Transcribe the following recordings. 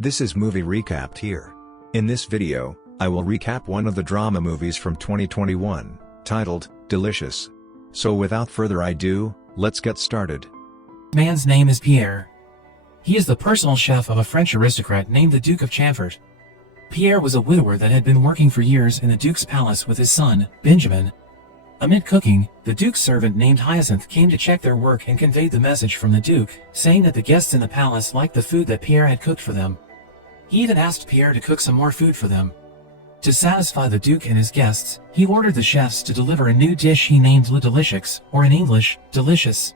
This is movie recapped here. In this video, I will recap one of the drama movies from 2021, titled, Delicious. So without further ado, let's get started. Man's name is Pierre. He is the personal chef of a French aristocrat named the Duke of Chamfort. Pierre was a widower that had been working for years in the Duke's palace with his son, Benjamin. Amid cooking, the Duke's servant named Hyacinth came to check their work and conveyed the message from the Duke, saying that the guests in the palace liked the food that Pierre had cooked for them. He even asked Pierre to cook some more food for them. To satisfy the Duke and his guests, he ordered the chefs to deliver a new dish he named Le Delicieux, or in English, Delicious.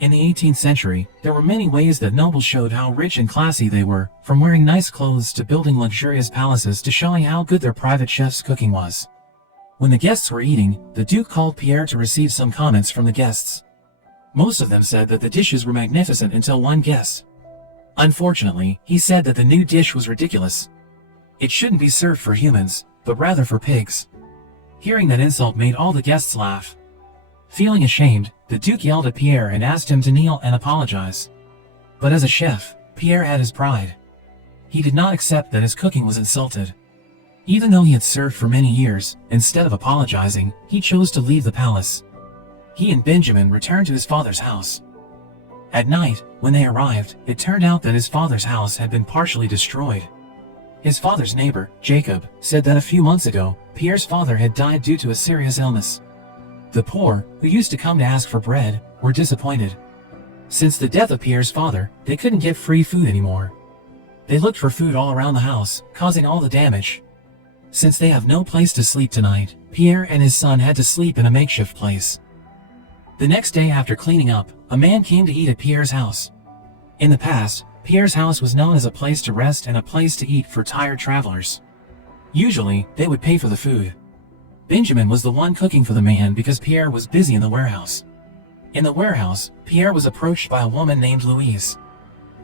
In the 18th century, there were many ways that nobles showed how rich and classy they were, from wearing nice clothes to building luxurious palaces to showing how good their private chef's cooking was. When the guests were eating, the Duke called Pierre to receive some comments from the guests. Most of them said that the dishes were magnificent until one guest. Unfortunately, he said that the new dish was ridiculous. It shouldn't be served for humans, but rather for pigs. Hearing that insult made all the guests laugh. Feeling ashamed, the Duke yelled at Pierre and asked him to kneel and apologize. But as a chef, Pierre had his pride. He did not accept that his cooking was insulted. Even though he had served for many years, instead of apologizing, he chose to leave the palace. He and Benjamin returned to his father's house. At night, when they arrived, it turned out that his father's house had been partially destroyed. His father's neighbor, Jacob, said that a few months ago, Pierre's father had died due to a serious illness. The poor, who used to come to ask for bread, were disappointed. Since the death of Pierre's father, they couldn't get free food anymore. They looked for food all around the house, causing all the damage. Since they have no place to sleep tonight, Pierre and his son had to sleep in a makeshift place. The next day after cleaning up, a man came to eat at Pierre's house. In the past, Pierre's house was known as a place to rest and a place to eat for tired travelers. Usually, they would pay for the food. Benjamin was the one cooking for the man because Pierre was busy in the warehouse. In the warehouse, Pierre was approached by a woman named Louise.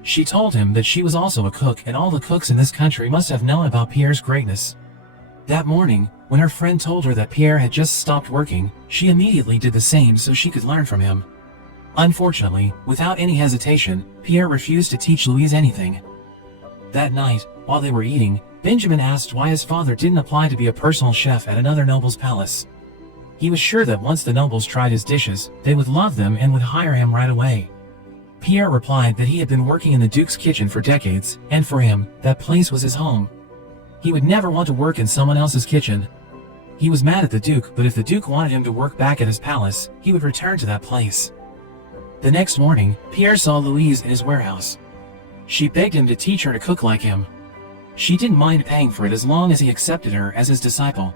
She told him that she was also a cook and all the cooks in this country must have known about Pierre's greatness. That morning, when her friend told her that Pierre had just stopped working, she immediately did the same so she could learn from him. Unfortunately, without any hesitation, Pierre refused to teach Louise anything. That night, while they were eating, Benjamin asked why his father didn't apply to be a personal chef at another noble's palace. He was sure that once the nobles tried his dishes, they would love them and would hire him right away. Pierre replied that he had been working in the Duke's kitchen for decades, and for him, that place was his home. He would never want to work in someone else's kitchen. He was mad at the Duke, but if the Duke wanted him to work back at his palace, he would return to that place. The next morning, Pierre saw Louise in his warehouse. She begged him to teach her to cook like him. She didn't mind paying for it as long as he accepted her as his disciple.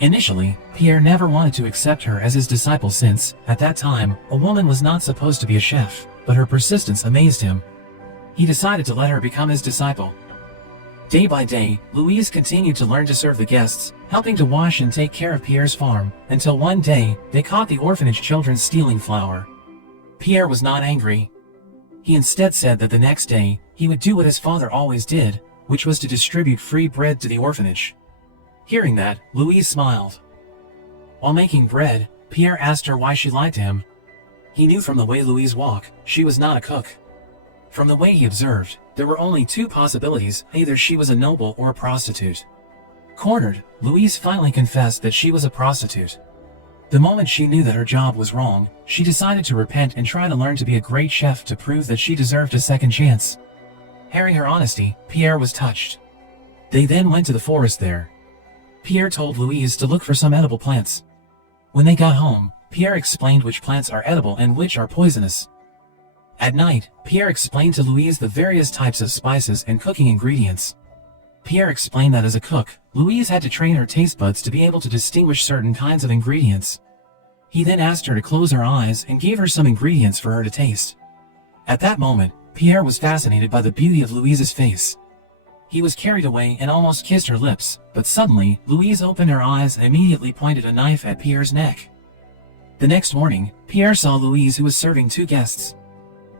Initially, Pierre never wanted to accept her as his disciple since, at that time, a woman was not supposed to be a chef, but her persistence amazed him. He decided to let her become his disciple. Day by day, Louise continued to learn to serve the guests, helping to wash and take care of Pierre's farm, until one day, they caught the orphanage children stealing flour. Pierre was not angry. He instead said that the next day, he would do what his father always did, which was to distribute free bread to the orphanage. Hearing that, Louise smiled. While making bread, Pierre asked her why she lied to him. He knew from the way Louise walked, she was not a cook. From the way he observed, there were only two possibilities, either she was a noble or a prostitute. Cornered, Louise finally confessed that she was a prostitute. The moment she knew that her job was wrong, she decided to repent and try to learn to be a great chef to prove that she deserved a second chance. Hearing her honesty, Pierre was touched. They then went to the forest there. Pierre told Louise to look for some edible plants. When they got home, Pierre explained which plants are edible and which are poisonous. At night, Pierre explained to Louise the various types of spices and cooking ingredients. Pierre explained that as a cook, Louise had to train her taste buds to be able to distinguish certain kinds of ingredients. He then asked her to close her eyes and gave her some ingredients for her to taste. At that moment, Pierre was fascinated by the beauty of Louise's face. He was carried away and almost kissed her lips, but suddenly, Louise opened her eyes and immediately pointed a knife at Pierre's neck. The next morning, Pierre saw Louise who was serving two guests.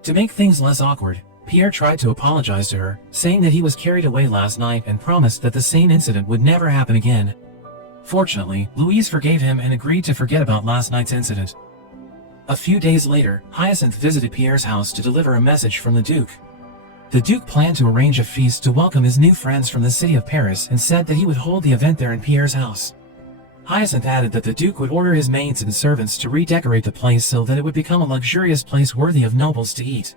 To make things less awkward, Pierre tried to apologize to her, saying that he was carried away last night and promised that the same incident would never happen again. Fortunately, Louise forgave him and agreed to forget about last night's incident. A few days later, Hyacinth visited Pierre's house to deliver a message from the Duke. The Duke planned to arrange a feast to welcome his new friends from the city of Paris and said that he would hold the event there in Pierre's house. Hyacinth added that the Duke would order his maids and servants to redecorate the place so that it would become a luxurious place worthy of nobles to eat.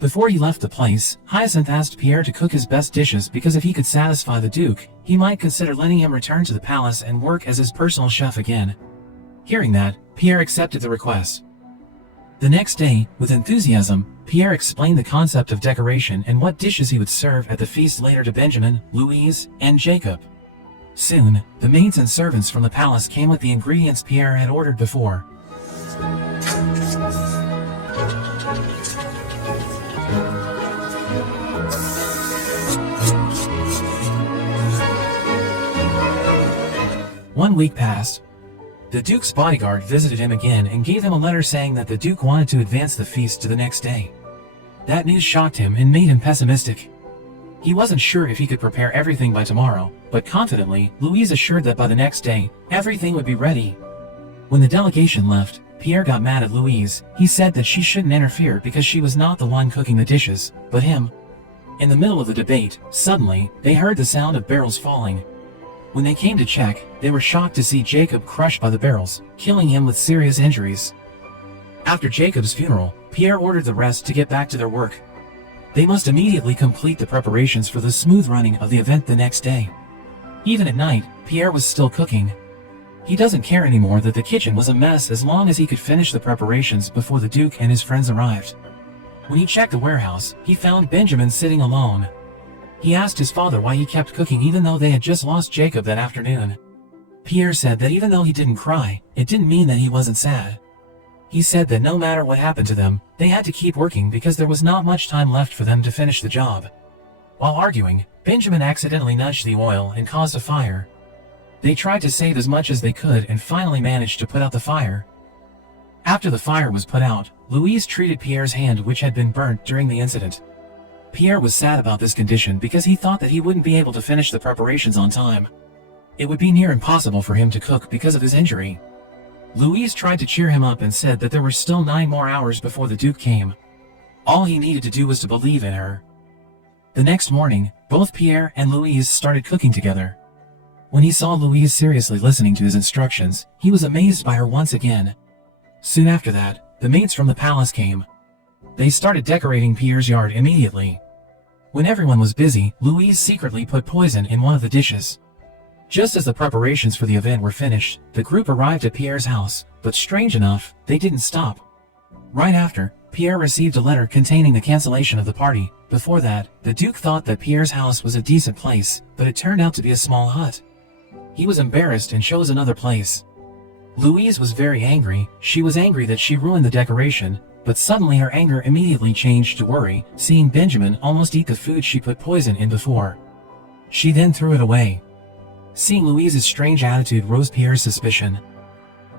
Before he left the place, Hyacinth asked Pierre to cook his best dishes because if he could satisfy the Duke, he might consider letting him return to the palace and work as his personal chef again. Hearing that, Pierre accepted the request. The next day, with enthusiasm, Pierre explained the concept of decoration and what dishes he would serve at the feast later to Benjamin, Louise, and Jacob. Soon, the maids and servants from the palace came with the ingredients Pierre had ordered before. One week passed. The Duke's bodyguard visited him again and gave him a letter saying that the Duke wanted to advance the feast to the next day. That news shocked him and made him pessimistic. He wasn't sure if he could prepare everything by tomorrow, but confidently, Louise assured that by the next day, everything would be ready. When the delegation left, Pierre got mad at Louise. He said that she shouldn't interfere because she was not the one cooking the dishes, but him. In the middle of the debate, suddenly, they heard the sound of barrels falling. When they came to check, they were shocked to see Jacob crushed by the barrels, killing him with serious injuries. After Jacob's funeral, Pierre ordered the rest to get back to their work. They must immediately complete the preparations for the smooth running of the event the next day. Even at night, Pierre was still cooking. He doesn't care anymore that the kitchen was a mess as long as he could finish the preparations before the Duke and his friends arrived. When he checked the warehouse, he found Benjamin sitting alone. He asked his father why he kept cooking even though they had just lost Jacob that afternoon. Pierre said that even though he didn't cry, it didn't mean that he wasn't sad. He said that no matter what happened to them, they had to keep working because there was not much time left for them to finish the job. While arguing, Benjamin accidentally nudged the oil and caused a fire. They tried to save as much as they could and finally managed to put out the fire. After the fire was put out, Louise treated Pierre's hand which had been burnt during the incident. Pierre was sad about this condition because he thought that he wouldn't be able to finish the preparations on time. It would be near impossible for him to cook because of his injury. Louise tried to cheer him up and said that there were still 9 more hours before the Duke came. All he needed to do was to believe in her. The next morning, both Pierre and Louise started cooking together. When he saw Louise seriously listening to his instructions, he was amazed by her once again. Soon after that, the maids from the palace came. They started decorating Pierre's yard immediately. When everyone was busy, Louise secretly put poison in one of the dishes. Just as the preparations for the event were finished, the group arrived at Pierre's house, but strange enough, they didn't stop. Right after, Pierre received a letter containing the cancellation of the party. Before that, the Duke thought that Pierre's house was a decent place, but it turned out to be a small hut. He was embarrassed and chose another place. Louise was very angry. She was angry that she ruined the decoration, but suddenly her anger immediately changed to worry, seeing Benjamin almost eat the food she put poison in before. She then threw it away. Seeing Louise's strange attitude rose Pierre's suspicion.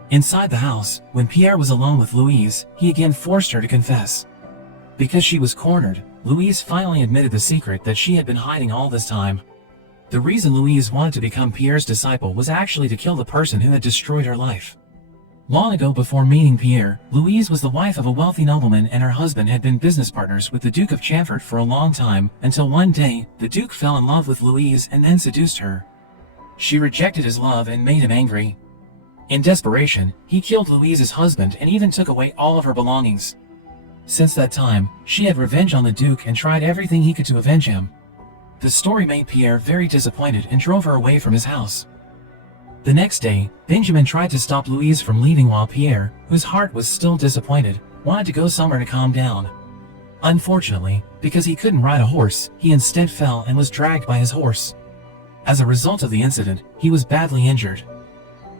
Inside the house, when Pierre was alone with Louise, he again forced her to confess. Because she was cornered, Louise finally admitted the secret that she had been hiding all this time. The reason Louise wanted to become Pierre's disciple was actually to kill the person who had destroyed her life. Long ago before meeting Pierre, Louise was the wife of a wealthy nobleman and her husband had been business partners with the Duke of Chamfort for a long time, until one day, the Duke fell in love with Louise and then seduced her. She rejected his love and made him angry. In desperation, he killed Louise's husband and even took away all of her belongings. Since that time, she had revenge on the Duke and tried everything he could to avenge him. The story made Pierre very disappointed and drove her away from his house. The next day, Benjamin tried to stop Louise from leaving while Pierre, whose heart was still disappointed, wanted to go somewhere to calm down. Unfortunately, because he couldn't ride a horse, he instead fell and was dragged by his horse. As a result of the incident, he was badly injured.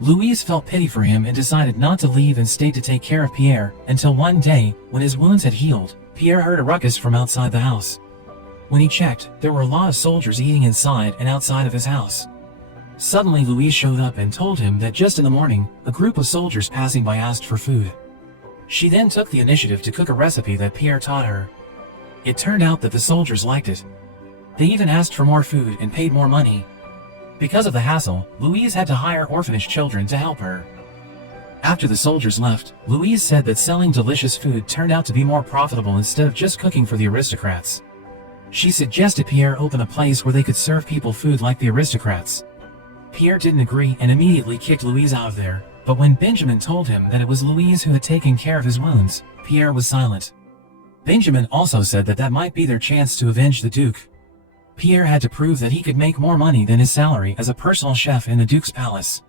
Louise felt pity for him and decided not to leave and stayed to take care of Pierre, until one day, when his wounds had healed, Pierre heard a ruckus from outside the house. When he checked, there were a lot of soldiers eating inside and outside of his house. Suddenly Louise showed up and told him that just in the morning, a group of soldiers passing by asked for food. She then took the initiative to cook a recipe that Pierre taught her. It turned out that the soldiers liked it. They even asked for more food and paid more money. Because of the hassle, Louise had to hire orphanage children to help her. After the soldiers left, Louise said that selling delicious food turned out to be more profitable instead of just cooking for the aristocrats. She suggested Pierre open a place where they could serve people food like the aristocrats. Pierre didn't agree and immediately kicked Louise out of there, but when Benjamin told him that it was Louise who had taken care of his wounds, Pierre was silent. Benjamin also said that that might be their chance to avenge the Duke. Pierre had to prove that he could make more money than his salary as a personal chef in the Duke's palace.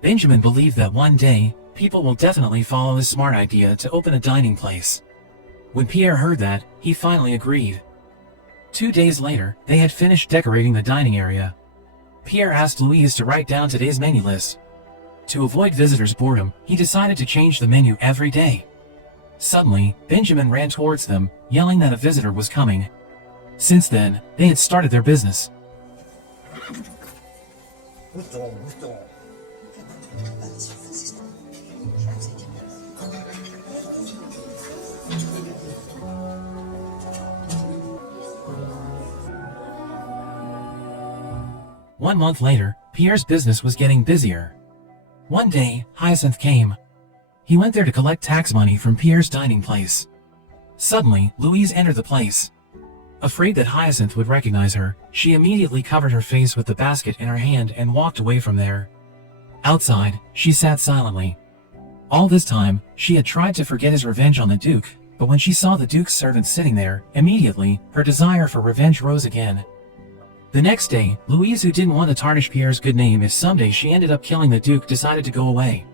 Benjamin believed that one day, people will definitely follow his smart idea to open a dining place. When Pierre heard that, he finally agreed. 2 days later, they had finished decorating the dining area. Pierre asked Louise to write down today's menu list. To avoid visitors' boredom, he decided to change the menu every day. Suddenly, Benjamin ran towards them, yelling that a visitor was coming. Since then, they had started their business. One month later, Pierre's business was getting busier. One day, Hyacinth came. He went there to collect tax money from Pierre's dining place. Suddenly, Louise entered the place. Afraid that Hyacinth would recognize her, she immediately covered her face with the basket in her hand and walked away from there. Outside, she sat silently. All this time, she had tried to forget his revenge on the Duke, but when she saw the Duke's servant sitting there, immediately, her desire for revenge rose again. The next day, Louise, who didn't want to tarnish Pierre's good name if someday she ended up killing the Duke, decided to go away.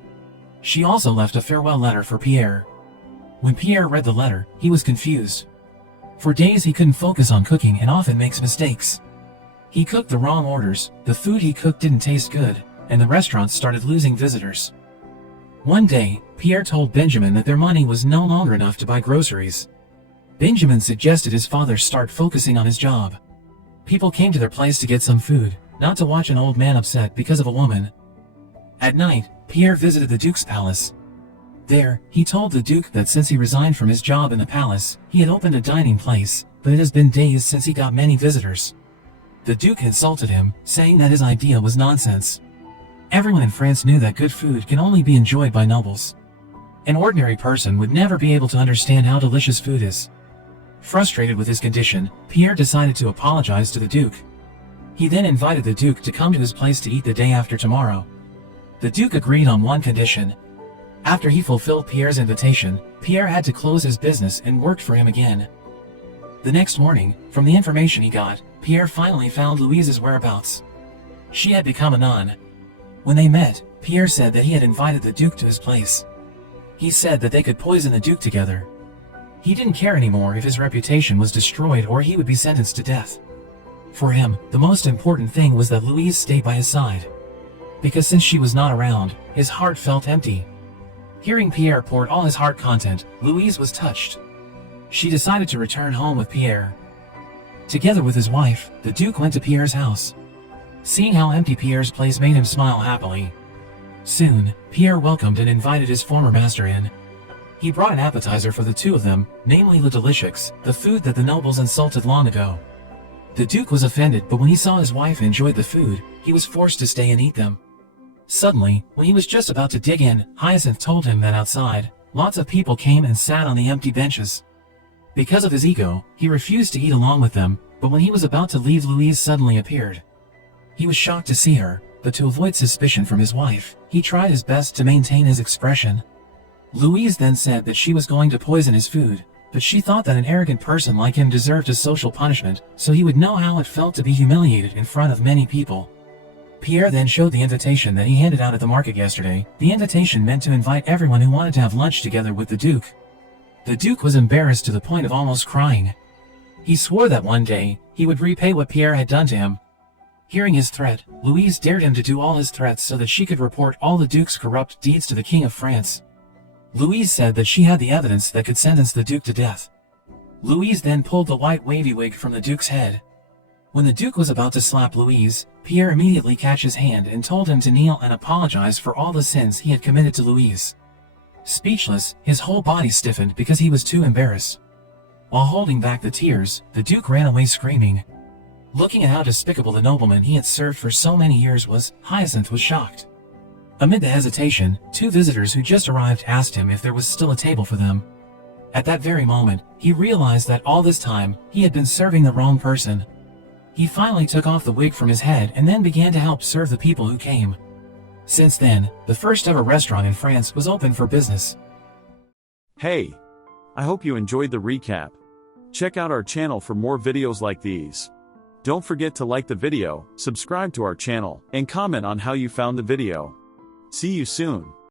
She also left a farewell letter for Pierre. When Pierre read the letter, he was confused. For days he couldn't focus on cooking and often makes mistakes. He cooked the wrong orders, the food he cooked didn't taste good, and the restaurants started losing visitors. One day, Pierre told Benjamin that their money was no longer enough to buy groceries. Benjamin suggested his father start focusing on his job. People came to their place to get some food, not to watch an old man upset because of a woman. At night, Pierre visited the Duke's palace. There, he told the Duke that since he resigned from his job in the palace, he had opened a dining place, but it has been days since he got many visitors. The Duke insulted him, saying that his idea was nonsense. Everyone in France knew that good food can only be enjoyed by nobles. An ordinary person would never be able to understand how delicious food is. Frustrated with his condition, Pierre decided to apologize to the Duke. He then invited the Duke to come to his place to eat the day after tomorrow. The Duke agreed on one condition. After he fulfilled Pierre's invitation, Pierre had to close his business and worked for him again. The next morning, from the information he got, Pierre finally found Louise's whereabouts. She had become a nun. When they met, Pierre said that he had invited the Duke to his place. He said that they could poison the Duke together. He didn't care anymore if his reputation was destroyed or he would be sentenced to death. For him, the most important thing was that Louise stay by his side. Because since she was not around, his heart felt empty. Hearing Pierre poured all his heart content, Louise was touched. She decided to return home with Pierre. Together with his wife, the Duke went to Pierre's house. Seeing how empty Pierre's place made him smile happily. Soon, Pierre welcomed and invited his former master in. He brought an appetizer for the two of them, namely le delicieux, the food that the nobles insulted long ago. The Duke was offended, but when he saw his wife enjoyed the food, he was forced to stay and eat them. Suddenly, when he was just about to dig in, Hyacinth told him that outside, lots of people came and sat on the empty benches. Because of his ego, he refused to eat along with them, but when he was about to leave, Louise suddenly appeared. He was shocked to see her, but to avoid suspicion from his wife, he tried his best to maintain his expression. Louise then said that she was going to poison his food, but she thought that an arrogant person like him deserved a social punishment, so he would know how it felt to be humiliated in front of many people. Pierre then showed the invitation that he handed out at the market yesterday. The invitation meant to invite everyone who wanted to have lunch together with the Duke. The Duke was embarrassed to the point of almost crying. He swore that one day, he would repay what Pierre had done to him. Hearing his threat, Louise dared him to do all his threats so that she could report all the Duke's corrupt deeds to the King of France. Louise said that she had the evidence that could sentence the Duke to death. Louise then pulled the white wavy wig from the Duke's head. When the Duke was about to slap Louise, Pierre immediately catched his hand and told him to kneel and apologize for all the sins he had committed to Louise. Speechless, his whole body stiffened because he was too embarrassed. While holding back the tears, the Duke ran away screaming. Looking at how despicable the nobleman he had served for so many years was, Hyacinth was shocked. Amid the hesitation, two visitors who just arrived asked him if there was still a table for them. At that very moment, he realized that all this time, he had been serving the wrong person. He finally took off the wig from his head and then began to help serve the people who came. Since then, the first ever restaurant in France was open for business. Hey! I hope you enjoyed the recap. Check out our channel for more videos like these. Don't forget to like the video, subscribe to our channel, and comment on how you found the video. See you soon.